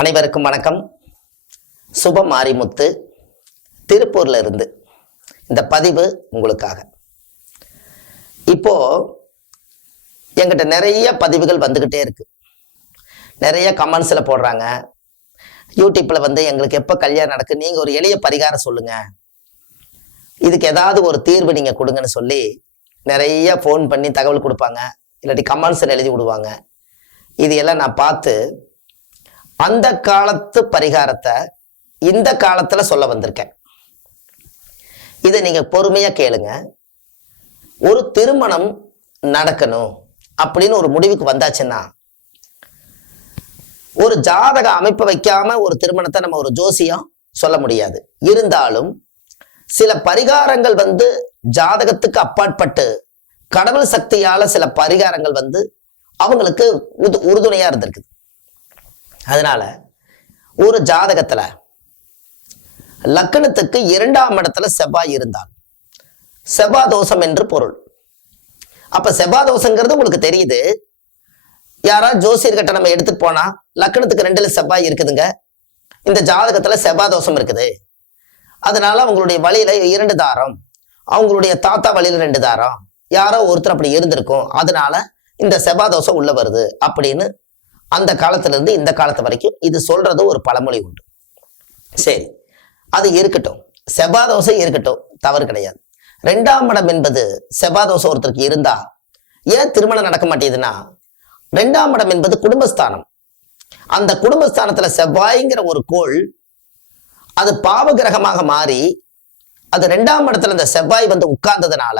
அனைவருக்கும் வணக்கம். சுப மாரிமுத்து திருப்பூர்ல இருந்து இந்த பதிவு உங்களுக்காக. இப்போ எங்கிட்ட நிறைய பதிவுகள் வந்துக்கிட்டே இருக்கு. நிறைய கமெண்ட்ஸில் போடுறாங்க. யூடியூப்பில் வந்து எங்களுக்கு எப்போ கல்யாணம் நடக்கு நீங்கள் ஒரு எளிய பரிகாரம் சொல்லுங்கள் இதுக்கு ஏதாவது ஒரு தீர்வு நீங்கள் கொடுங்கன்னு சொல்லி நிறைய ஃபோன் பண்ணி தகவல் கொடுப்பாங்க. இல்லாட்டி கமெண்ட்ஸில் எழுதி விடுவாங்க. இது எல்லாம் நான் பார்த்து அந்த காலத்து பரிகாரத்தை இந்த காலத்துல சொல்ல வந்திருக்கேன். இதை நீங்க பொறுமையா கேளுங்க. ஒரு திருமணம் நடக்கணும் அப்படின்னு ஒரு முடிவுக்கு வந்தாச்சுன்னா ஒரு ஜாதக அமைப்பை வைக்காம ஒரு திருமணத்தை நம்ம ஒரு ஜோசியம் சொல்ல முடியாது. இருந்தாலும் சில பரிகாரங்கள் வந்து ஜாதகத்துக்கு அப்பாற்பட்டு கடவுள் சக்தியால சில பரிகாரங்கள் வந்து அவங்களுக்கு உது உறுதுணையா இருந்திருக்குது. அதனால் ஒரு ஜாதகத்தில் லக்கணத்துக்கு இரண்டாம் இடத்துல செவ்வாய் இருந்தால் செவ்வாய் தோஷம் என்று பொருள். அப்போ செவ்வாய் தோஷங்கிறது உங்களுக்கு தெரியுது. யாராவது ஜோசியர்கிட்ட நம்ம எடுத்துட்டு போனால் லக்கணத்துக்கு ரெண்டில் செவ்வாய் இருக்குதுங்க. இந்த ஜாதகத்தில் செவ்வாய் தோஷம் இருக்குது. அதனால அவங்களுடைய வழியில் இரண்டு தாரம் அவங்களுடைய தாத்தா வழியில் ரெண்டு தாரம் யாரோ ஒருத்தர் அப்படி இருந்திருக்கும். அதனால இந்த செவ்வாய் தோஷம் உள்ள வருது அப்படின்னு அந்த காலத்திலேருந்து இந்த காலத்து வரைக்கும் இது சொல்றது ஒரு பழமொழி உண்டு. சரி அது இருக்கட்டும். செவ்வாதோசை இருக்கட்டும் தவறு கிடையாது. ரெண்டாம் இடம் என்பது செவ்வாதோசை ஒருத்தருக்கு இருந்தா ஏன் திருமணம் நடக்க மாட்டேங்குதுன்னா ரெண்டாம் இடம் என்பது குடும்பஸ்தானம். அந்த குடும்பஸ்தானத்துல செவ்வாய்ங்கிற ஒரு கோள் அது பாவ கிரகமாக மாறி அது ரெண்டாம் இடத்துல இந்த செவ்வாய் வந்து உட்கார்ந்ததுனால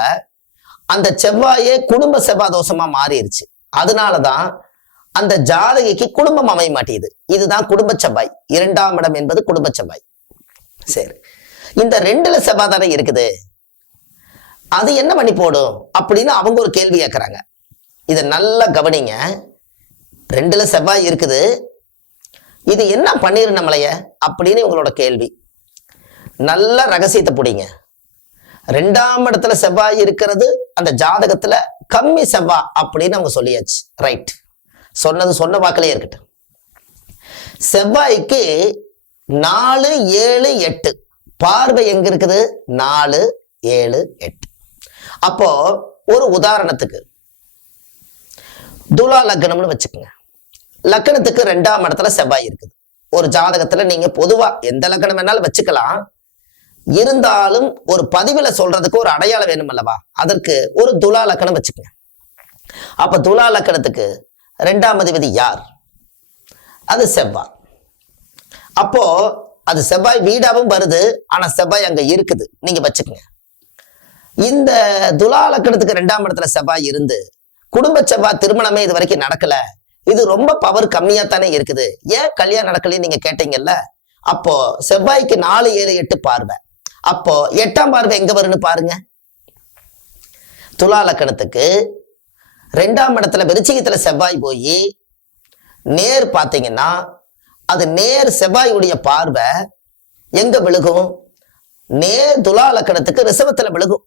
அந்த செவ்வாயே குடும்ப செவ்வாய் தோஷமா மாறிடுச்சு அதனாலதான் அந்த ஜாதகிக்கு குடும்பம் அமைய மாட்டேங்குது. இதுதான் குடும்ப செவ்வாய் இரண்டாம் இடம் என்பது குடும்ப செவ்வாய் சரி. இந்த ரெண்டுல செவ்வாய் தானே இருக்குது. அது என்ன பண்ணி போடும்? அப்படின்னு அவங்க ஒரு கேள்வி கேட்குறாங்க இதை நல்லா கவனிங்க. ரெண்டுல செவ்வாய் இருக்குது. இது என்ன பண்ணிரு நம்மளைய? அப்படின்னு இவங்களோட கேள்வி. நல்ல ரகசியத்தை பிடிங்க. ரெண்டாம் இடத்துல செவ்வாய் இருக்கிறது அந்த ஜாதகத்துல கம்மி செவ்வாய் அப்படின்னு அவங்க சொல்லியாச்சு. ரைட் சொன்னது சொன்ன வாக்கிலே இருக்கட்டும். செவ்வாய்க்கு நாலு ஏழு எட்டு. பார்வை எங்க இருக்குது? நாலு ஏழு எட்டு. அப்போ ஒரு உதாரணத்துக்கு. துலா லக்னம்னு வச்சுக்கோங்க. லக்னத்துக்கு ரெண்டாம் இடத்துல செவ்வாய் இருக்குது. ஒரு ஜாதகத்துல நீங்க பொதுவா எந்த லக்னம் வேணாலும் வச்சுக்கலாம். இருந்தாலும் ஒரு பதிவுல சொல்றதுக்கு ஒரு அடையாளம் வேணும் அல்லவா அதற்கு ஒரு துலா லக்கணம் வச்சுக்கோங்க. அப்ப துலா லக்கணத்துக்கு ரெண்டாம் அதிபதி யார்? அது செவ்வாய். அப்போ அது செவ்வாய் வீடாவும் வருது ஆனா செவ்வாய் அங்க இருக்குது. நீங்க வச்சுக்கோங்க. இந்த துலா லக்கணத்துக்கு ரெண்டாம் இடத்துல செவ்வாய் இருந்து குடும்ப செவ்வாய் திருமணமே இது வரைக்கும் நடக்கல. இது ரொம்ப பவர் கம்மியா தானே இருக்குது. ஏன் கல்யாணம் நடக்கலைன்னு நீங்க கேட்டீங்கல்ல? அப்போ செவ்வாய்க்கு நாலு ஏழு எட்டு பார்வை. அப்போ எட்டாம் பார்வை எங்க வரும்னு பாருங்க. துலா லக்கணத்துக்கு ரெண்டாம் இடத்துல விருச்சிகத்துல செவ்வாய் போய் நேர் பார்த்தீங்கன்னா அது நேர் செவ்வாயுடைய பார்வை எங்க விழுகும்? நேர் துலா லக்கணத்துக்கு ரிசவத்துல விழுகும்.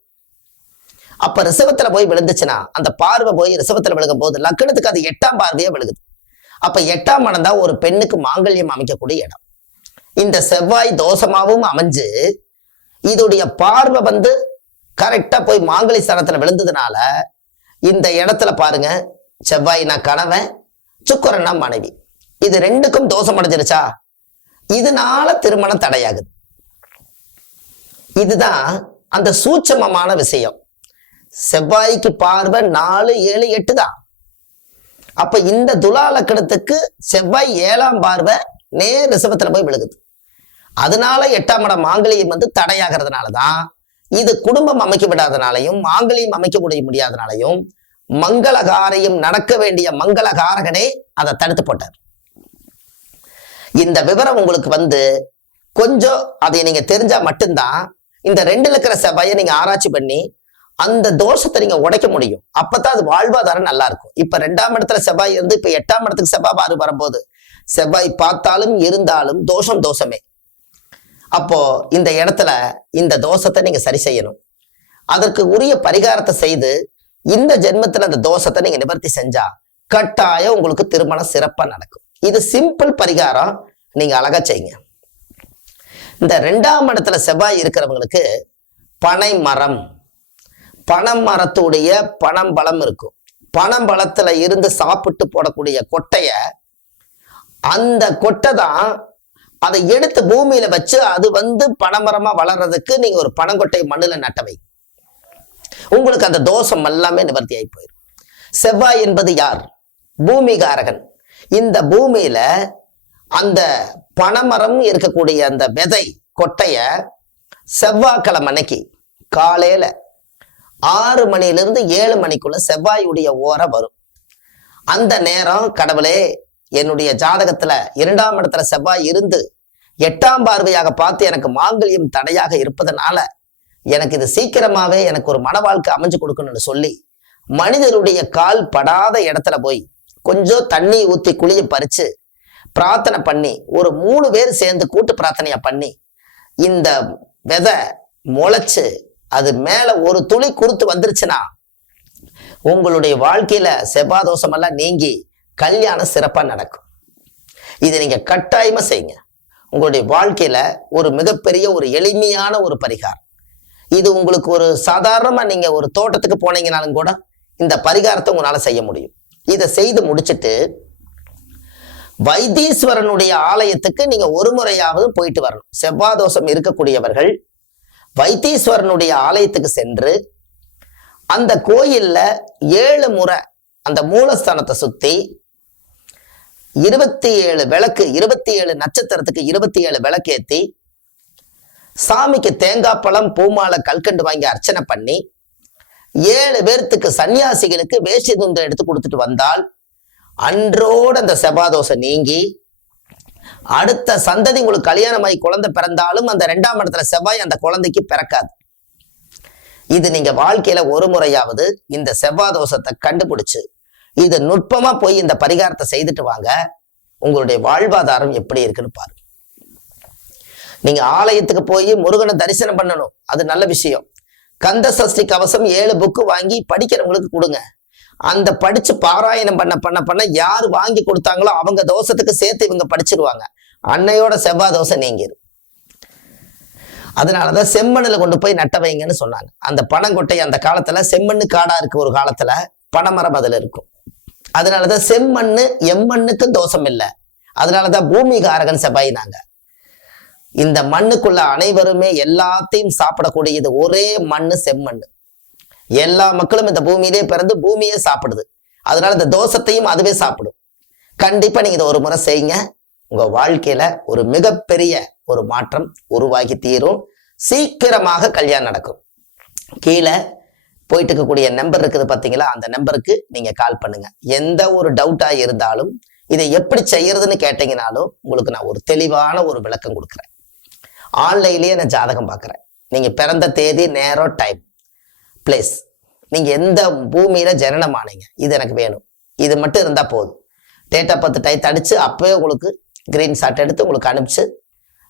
அப்ப ரிசவத்துல போய் விழுந்துச்சுன்னா அந்த பார்வை போய் ரிசவத்துல விழுகும் போது லக்கணத்துக்கு அது எட்டாம் பார்வையா விழுகுது. அப்ப எட்டாம் மனம் தான் ஒரு பெண்ணுக்கு மாங்கல்யம் அமைக்கக்கூடிய இடம். இந்த செவ்வாய் தோஷமாவும் அமைஞ்சு இதோடைய பார்வை வந்து கரெக்டா போய் மாங்கலி ஸ்தானத்துல விழுந்ததுனால இந்த இடத்துல பாருங்க. செவ்வாய்னா கணவன் சுக்கரன்னா மனைவி. இது ரெண்டுக்கும் தோஷம் அடைஞ்சிருச்சா? இதனால திருமணம் தடையாகுது. இதுதான் அந்த சூட்சமமான விஷயம். செவ்வாய்க்கு பார்வை நாலு ஏழு எட்டு தான். அப்ப இந்த துலா லக்கணத்துக்கு செவ்வாய் ஏழாம் பார்வை நேர் ரிசவத்துல போய் விழுகுது. அதனால எட்டாம் இடம் மாங்கலியம் வந்து தடையாகிறதுனால தான் இது குடும்பம் அமைக்க விடாதனாலையும் மாங்கலியம் அமைக்க முடிய முடியாதனாலையும் மங்களகாரையும் நடக்க வேண்டிய மங்களகாரகனே அதை தடுத்து போட்டார். இந்த விவரம் உங்களுக்கு வந்து கொஞ்சம் அதை நீங்க தெரிஞ்சா மட்டும்தான் இந்த ரெண்டுல இருக்கிற செவ்வாயை நீங்க ஆராய்ச்சி பண்ணி அந்த தோஷத்தை நீங்க உடைக்க முடியும். அப்பதான் அது வாழ்வாதாரம் நல்லா இருக்கும். இப்ப ரெண்டாம் இடத்துல செவ்வாய் இருந்து இப்ப எட்டாம் இடத்துக்கு செவ்வாய் பாரு வரும்போது செவ்வாய் பார்த்தாலும் இருந்தாலும் தோஷம் தோஷமே. அப்போ இந்த இடத்துல இந்த தோஷத்தை நீங்க சரி செய்யணும். அதற்கு உரிய பரிகாரத்தை செய்து இந்த ஜென்மத்துல அந்த தோஷத்தை நீங்க நிவர்த்தி செஞ்சா கட்டாயம் உங்களுக்கு திருமணம் சிறப்பா நடக்கும். இது சிம்பிள் பரிகாரம் நீங்க அழகா செய்யுங்க. இந்த ரெண்டாம் இடத்துல செவ்வாய் இருக்கிறவங்களுக்கு பனை மரம் பனம் மரத்துடைய பணம் பலம் இருக்கும். பணம் பலத்துல இருந்து சாப்பிட்டு போடக்கூடிய கொட்டைய அந்த கொட்டை தான் அதை எடுத்து பூமியில வச்சு அது வந்து பனைமரமா வளர்றதுக்கு நீங்க ஒரு பனங்கொட்டை மண்ணுல நட்டவை உங்களுக்கு அந்த தோஷம் எல்லாமே நிவர்த்தி ஆகி போயிடும் செவ்வாய் என்பது யார்? பூமிகாரகன். இந்த பூமியில அந்த பனைமரம் இருக்கக்கூடிய அந்த விதை கொட்டைய செவ்வாய்க்கிழமை அன்னைக்கு காலையில ஆறு மணியிலிருந்து ஏழு மணிக்குள்ள செவ்வாயுடைய ஓரம் வரும். அந்த நேரம் கடவுளே என்னுடைய ஜாதகத்துல இரண்டாம் இடத்துல செவ்வாய் இருந்து எட்டாம் பார்வையாக பார்த்து எனக்கு மாங்கல்யம் தடையாக இருப்பதனால எனக்கு இது சீக்கிரமாவே எனக்கு ஒரு மன வாழ்க்கை அமைஞ்சு கொடுக்கணும்னு சொல்லி மனிதருடைய கால் படாத இடத்துல போய் கொஞ்சம் தண்ணி ஊத்தி குழியை பறிச்சு பிரார்த்தனை பண்ணி ஒரு மூணு பேர் சேர்ந்து கூட்டு பிரார்த்தனையா பண்ணி இந்த விதை முளைச்சு அது மேல ஒரு துளி குறுத்து வந்துருச்சுன்னா உங்களுடைய வாழ்க்கையில செவ்வாதோஷமெல்லாம் நீங்கி கல்யாணம் சிறப்பாக நடக்கும். இதை நீங்கள் கட்டாயமாக செய்யுங்க. உங்களுடைய வாழ்க்கையில் ஒரு மிகப்பெரிய ஒரு எளிமையான ஒரு பரிகாரம். இது உங்களுக்கு ஒரு சாதாரணமாக நீங்கள் ஒரு தோட்டத்துக்கு போனீங்கனாலும் கூட இந்த பரிகாரத்தை உங்களால் செய்ய முடியும். இதை செய்து முடிச்சிட்டு வைத்தீஸ்வரனுடைய ஆலயத்துக்கு நீங்கள் ஒரு முறையாவது போயிட்டு வரணும். செவ்வாதோஷம் இருக்கக்கூடியவர்கள் வைத்தீஸ்வரனுடைய ஆலயத்துக்கு சென்று அந்த கோயிலில் ஏழு முறை அந்த மூலஸ்தானத்தை சுற்றி இருபத்தி ஏழு விளக்கு இருபத்தி ஏழு நட்சத்திரத்துக்கு இருபத்தி ஏழு விளக்கேத்தி சாமிக்கு தேங்காய் பழம் பூமாலை கல்கண்டு வாங்கி அர்ச்சனை பண்ணி ஏழு பேர்த்துக்கு சன்னியாசிகளுக்கு வேஷ்டி துண்டை எடுத்து கொடுத்துட்டு வந்தால் அன்றோடு அந்த செவ்வாதோஷம் நீங்கி அடுத்த சந்ததி உங்களுக்கு கல்யாணமாகி குழந்தை பிறந்தாலும் அந்த ரெண்டாம் இடத்துல செவ்வாய் அந்த குழந்தைக்கு பிறக்காது. இது நீங்க வாழ்க்கையில ஒரு முறையாவது இந்த செவ்வாதோஷத்தை கண்டுபிடிச்சு இது நுட்பமா போய் இந்த பரிகாரத்தை செய்துட்டு வாங்க. உங்களுடைய வாழ்வாதாரம் எப்படி இருக்குன்னு பாருங்க. நீங்க ஆலயத்துக்கு போய் முருகனை தரிசனம் பண்ணணும். அது நல்ல விஷயம். கந்த சஷ்டி கவசம் ஏழு புக்கு வாங்கி படிக்கிறவங்களுக்கு கொடுங்க. அந்த படிச்சு பாராயணம் பண்ண பண்ண பண்ண யார் வாங்கி கொடுத்தாங்களோ அவங்க தோஷத்துக்கு சேர்த்து இவங்க படிச்சிருவாங்க. அன்னையோட செவ்வாய் தோசை நீங்கிரும். அதனாலதான் செம்மண்ணில் கொண்டு போய் நட்ட வைங்கன்னு சொன்னாங்க. அந்த பணங்கொட்டை அந்த காலத்துல செம்மண்ணு காடா இருக்கு ஒரு காலத்துல பனைமரம் அதுல இருக்கும். அதனாலதான் செம்மண்ணு எம்மண்ணுக்கு தோஷம் இல்லை அதனாலதான் பூமிகாரகன் செவ்வாயினாங்க இந்த மண்ணுக்குள்ள அனைவருமே எல்லாத்தையும் சாப்பிடக்கூடியது ஒரே மண்ணு செம்மண் எல்லா மக்களும் இந்த பூமியிலே பிறந்து பூமியே சாப்பிடுது. அதனால இந்த தோஷத்தையும் அதுவே சாப்பிடும். கண்டிப்பா நீங்க இதை ஒரு முறை செய்யுங்க. உங்க வாழ்க்கையில ஒரு மிகப்பெரிய ஒரு மாற்றம் உருவாகி தீரும். சீக்கிரமாக கல்யாணம் நடக்கும். கீழே போயிட்டு இருக்கக்கூடிய நம்பர் இருக்குது பார்த்தீங்களா அந்த நம்பருக்கு நீங்கள் கால் பண்ணுங்கள் எந்த ஒரு டவுட்டாக இருந்தாலும் இதை எப்படி செய்யறதுன்னு கேட்டீங்கனாலும் உங்களுக்கு நான் ஒரு தெளிவான ஒரு விளக்கம் கொடுக்குறேன். ஆன்லைன்லேயே நான் ஜாதகம் பார்க்குறேன் நீங்கள் பிறந்த தேதி நேரம் டைம் பிளேஸ் நீங்கள் எந்த பூமியில் ஜனனம் ஆனீங்க? இது எனக்கு வேணும். இது மட்டும் இருந்தால் போதும். டேட் ஆஃப் பர்த் டைத் அடிச்சு அப்போயே உங்களுக்கு கிரீன் ஷாட் எடுத்து உங்களுக்கு அனுப்பிச்சு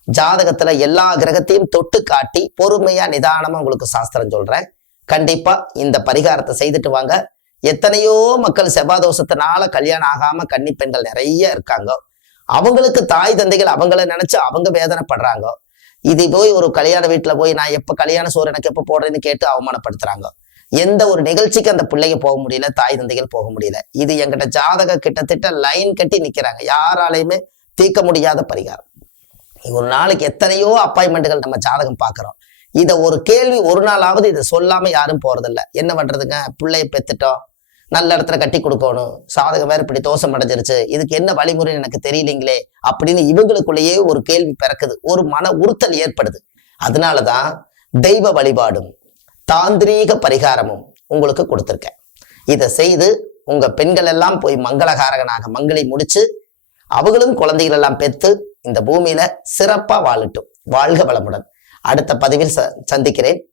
ஜாதகத்தில் எல்லா கிரகத்தையும் தொட்டு காட்டி பொறுமையாக நிதானமாக உங்களுக்கு சாஸ்திரம் சொல்கிறேன் கண்டிப்பா இந்த பரிகாரத்தை செய்துட்டு வாங்க. எத்தனையோ மக்கள் செவ்வாதோஷத்தினால கல்யாணம் ஆகாம கன்னி பெண்கள் நிறைய இருக்காங்க. அவங்களுக்கு தாய் தந்தைகள் அவங்கள நினைச்சு அவங்க வேதனைப்படுறாங்க. இது போய் ஒரு கல்யாண வீட்டுல போய் நான் எப்ப கல்யாண சோறு எனக்கு எப்போ போடுறேன்னு கேட்டு அவமானப்படுத்துறாங்க. எந்த ஒரு நிகழ்ச்சிக்கு அந்த பிள்ளைங்க போக முடியல தாய் தந்தைகள் போக முடியல. இது எங்கிட்ட ஜாதக கிட்டத்தட்ட லைன் கட்டி நிக்கிறாங்க. யாராலையுமே தீர்க்க முடியாத பரிகாரம். ஒரு நாளைக்கு எத்தனையோ அப்பாயின்மெண்ட்டுகள் நம்ம ஜாதகம் பார்க்குறோம். இதை ஒரு கேள்வி ஒரு நாளாவது இதை சொல்லாம யாரும் போறதில்ல. என்ன பண்றதுங்க? பிள்ளைய பெத்துட்டோம். நல்ல இடத்துல கட்டி கொடுக்கணும். சாதகம் வேறு இப்படி தோஷம் அடைஞ்சிருச்சு. இதுக்கு என்ன வழிமுறை எனக்கு தெரியலீங்களே? அப்படின்னு இவங்களுக்குள்ளேயே ஒரு கேள்வி பிறக்குது. ஒரு மன உறுத்தல் ஏற்படுது. அதனாலதான் தெய்வ வழிபாடும் தாந்திரீக பரிகாரமும் உங்களுக்கு கொடுத்துருக்கேன். இதை செய்து உங்க பெண்கள் எல்லாம் போய் மங்களகாரகனாக மங்களை முடிச்சு அவங்களும் குழந்தைகள் எல்லாம் பெற்று இந்த பூமியில சிறப்பா வாழட்டும். வாழ்க வளமுடன். அடுத்த பதிவில் ச- சந்திக்கிறேன்.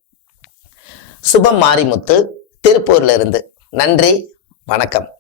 சுபம் மாரிமுத்து திருப்பூர்ல இருந்து நன்றி வணக்கம்.